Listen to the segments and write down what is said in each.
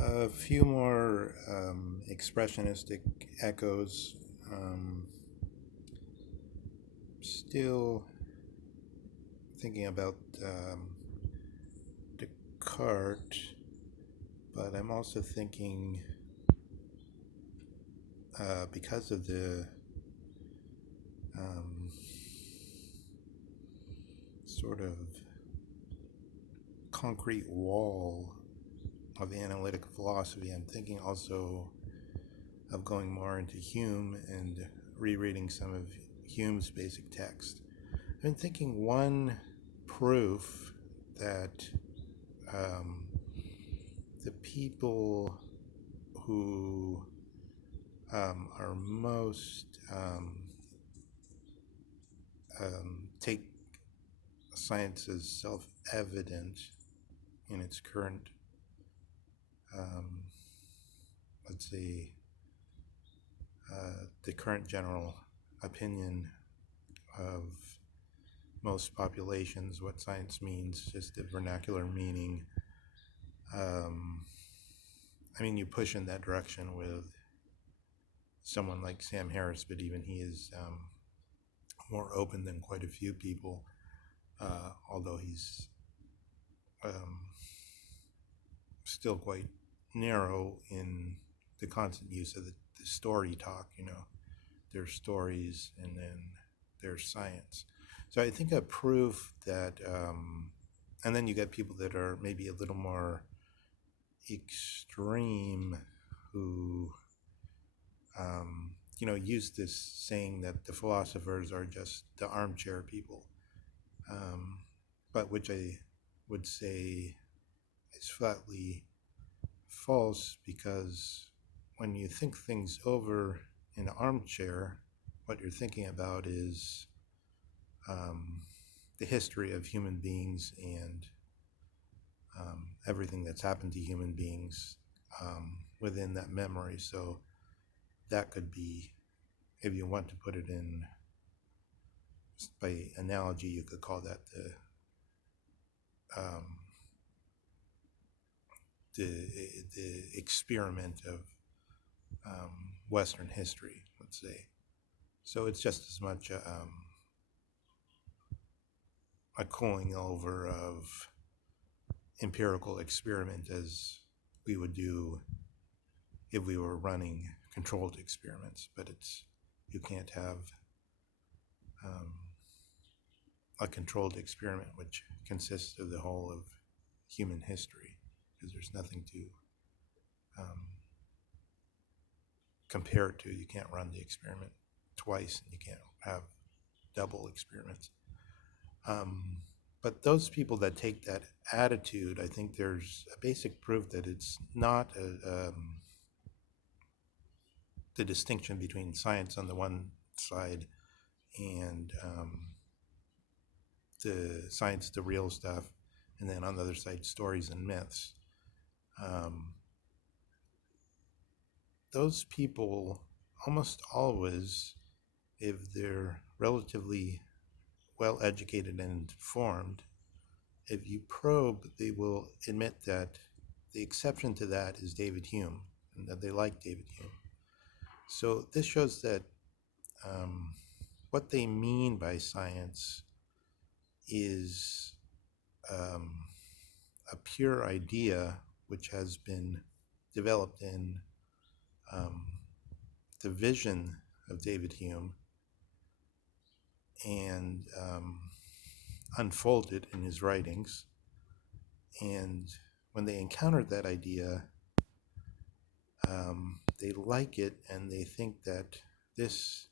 A few more expressionistic echoes. Still thinking about Descartes, but I'm also thinking because of the um, sort of concrete wall of analytic philosophy, I'm thinking also of going more into Hume and rereading some of Hume's basic text. I've been thinking one proof that um, the people who are most take science as self-evident in its current, um, let's say, the current general opinion of most populations, what science means, just the vernacular meaning. Um, you push in that direction with someone like Sam Harris, but even he is more open than quite a few people, although he's um, still quite narrow in the constant use of the story talk. There's stories and then there's science. So I think a proof that, and then you get people that are maybe a little more extreme who, use this saying that the philosophers are just the armchair people, but which I would say is flatly false, because when you think things over in an armchair, what you're thinking about is the history of human beings and everything that's happened to human beings within that memory. So that could be, if you want to put it in by analogy, you could call that um, the experiment of Western history, let's say. So it's just as much a cooling over of empirical experiment as we would do if we were running controlled experiments. But you can't have a controlled experiment which consists of the whole of human history, because there's nothing to compare it to. You can't run the experiment twice, and you can't have double experiments. But those people that take that attitude, I think there's a basic proof that it's not the distinction between science on the one side and the science, the real stuff, and then on the other side, stories and myths. Those people almost always, if they're relatively well educated and informed, if you probe, they will admit that the exception to that is David Hume, and that they like David Hume. So this shows that what they mean by science is a pure idea which has been developed in the vision of David Hume and unfolded in his writings. And when they encountered that idea, they like it, and they think that this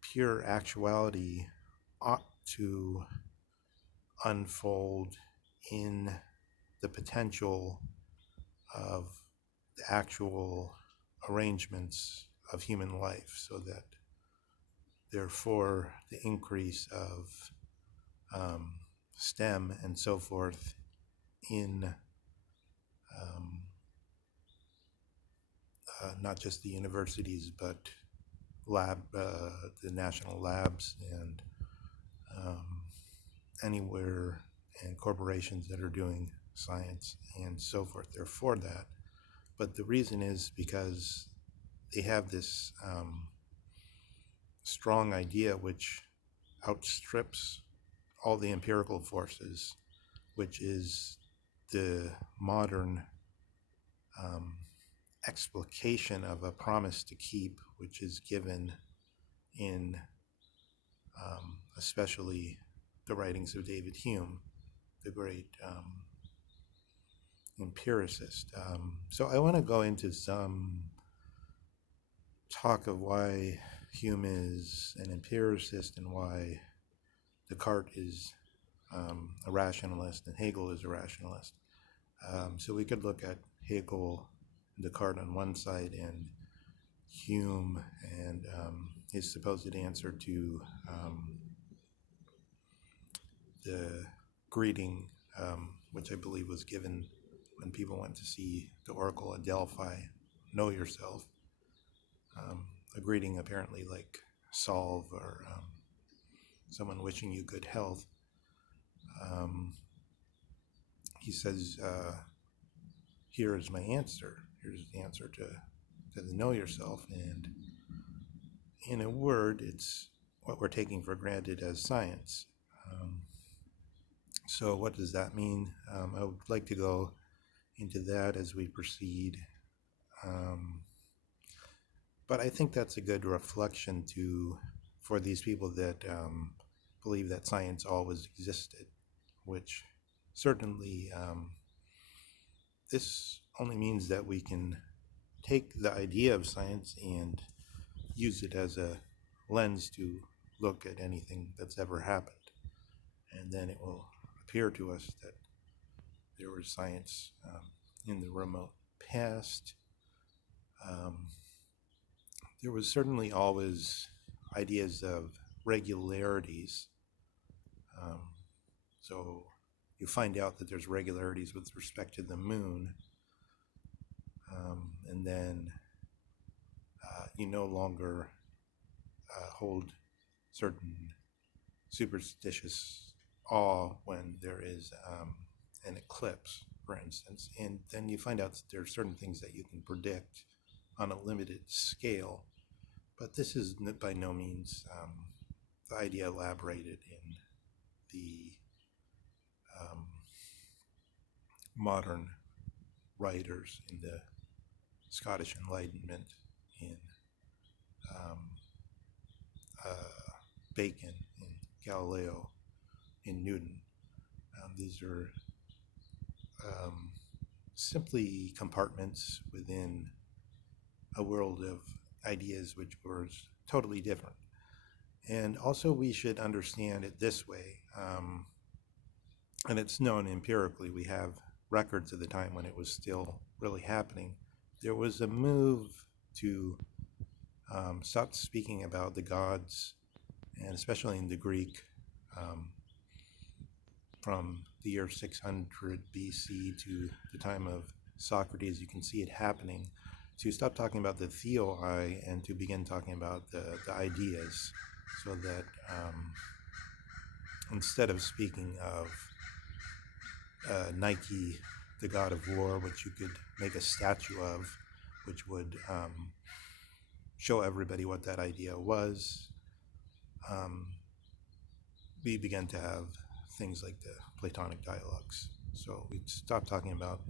pure actuality ought to unfold in the potential of the actual arrangements of human life, so that therefore the increase of STEM and so forth in not just the universities, but the national labs and anywhere, and corporations that are doing science and so forth. They're for that. But the reason is because they have this strong idea which outstrips all the empirical forces, which is the modern explication of a promise to keep, which is given in especially the writings of David Hume, the great empiricist. So I want to go into some talk of why Hume is an empiricist and why Descartes is a rationalist and Hegel is a rationalist. So we could look at Hegel and Descartes on one side and Hume and his supposed answer to the greeting, which I believe was given when people went to see the Oracle at Delphi, know yourself. A greeting apparently like solve or someone wishing you good health. He says, here is my answer. Here's the answer to the know yourself. And in a word, it's what we're taking for granted as science. So what does that mean? I would like to go into that as we proceed. But I think that's a good reflection for these people that believe that science always existed, which certainly this only means that we can take the idea of science and use it as a lens to look at anything that's ever happened. And then it will appear to us that there was science in the remote past. There was certainly always ideas of regularities. So you find out that there's regularities with respect to the moon, and then you no longer hold certain superstitious awe when there is an eclipse, for instance, and then you find out that there are certain things that you can predict on a limited scale. But this is by no means the idea elaborated in the modern writers in the Scottish Enlightenment, in Bacon, in Galileo, in Newton. These are simply compartments within a world of ideas which were totally different. And also we should understand it this way, and it's known empirically. We have records of the time when it was still really happening. There was a move to stop speaking about the gods, and especially in the Greek, from the year 600 BC to the time of Socrates. You can see it happening, to stop talking about the theoi and to begin talking about the ideas, so that instead of speaking of Nike, the god of war, which you could make a statue of, which would show everybody what that idea was, we began to have things like the Platonic dialogues. So we stopped talking about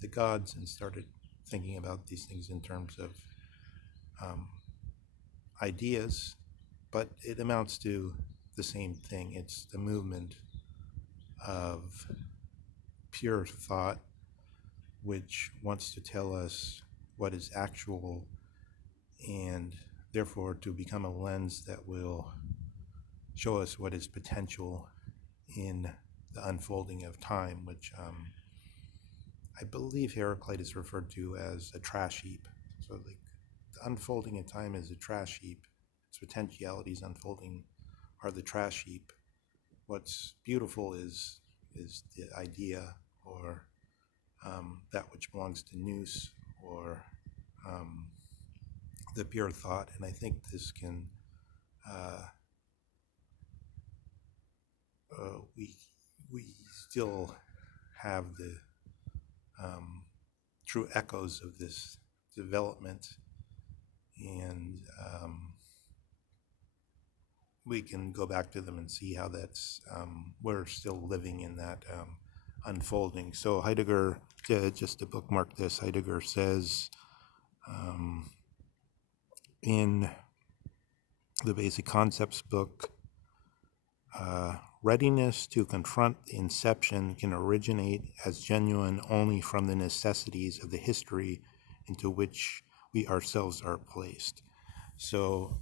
the gods and started thinking about these things in terms of ideas, but it amounts to the same thing. It's the movement of pure thought which wants to tell us what is actual, and therefore to become a lens that will show us what is potential in the unfolding of time, which I believe Heraclitus referred to as a trash heap. So like the unfolding of time is a trash heap. Its potentialities unfolding are the trash heap. What's beautiful is the idea, or that which belongs to nous, or the pure thought. And I think this can we still have the true echoes of this development, and we can go back to them and see how that's we're still living in that unfolding. So Heidegger, just to bookmark this, Heidegger says in the Basic Concepts book, readiness to confront the inception can originate as genuine only from the necessities of the history into which we ourselves are placed. So